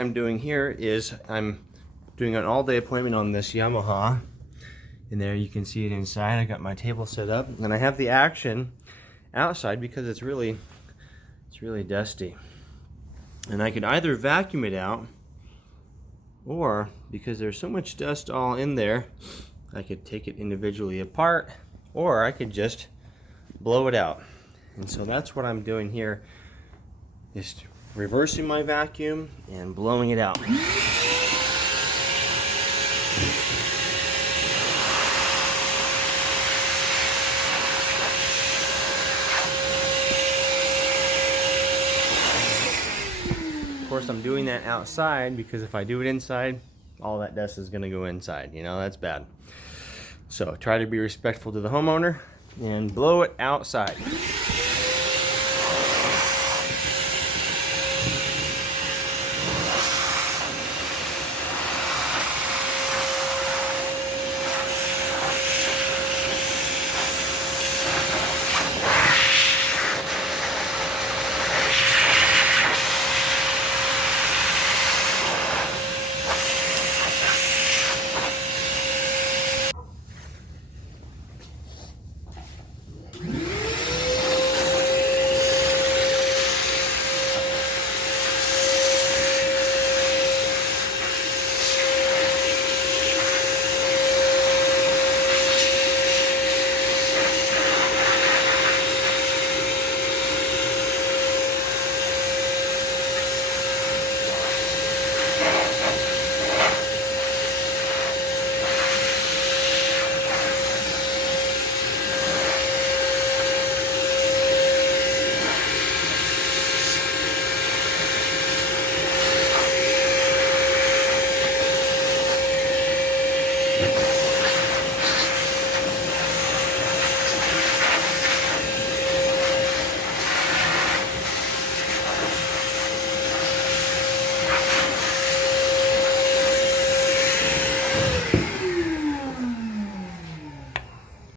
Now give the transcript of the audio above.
I'm doing here is I'm doing an all-day appointment on this Yamaha, and there you can see it inside. I got my table set up, and I have the action outside because it's really dusty, and I could either vacuum it out, or because there's so much dust all in there, I could take it individually apart, or I could just blow it out. And so that's what I'm doing here, is reversing my vacuum and blowing it out. Of course, I'm doing that outside because if I do it inside, all that dust is going to go inside. You know, that's bad. So try to be respectful to the homeowner and blow it outside.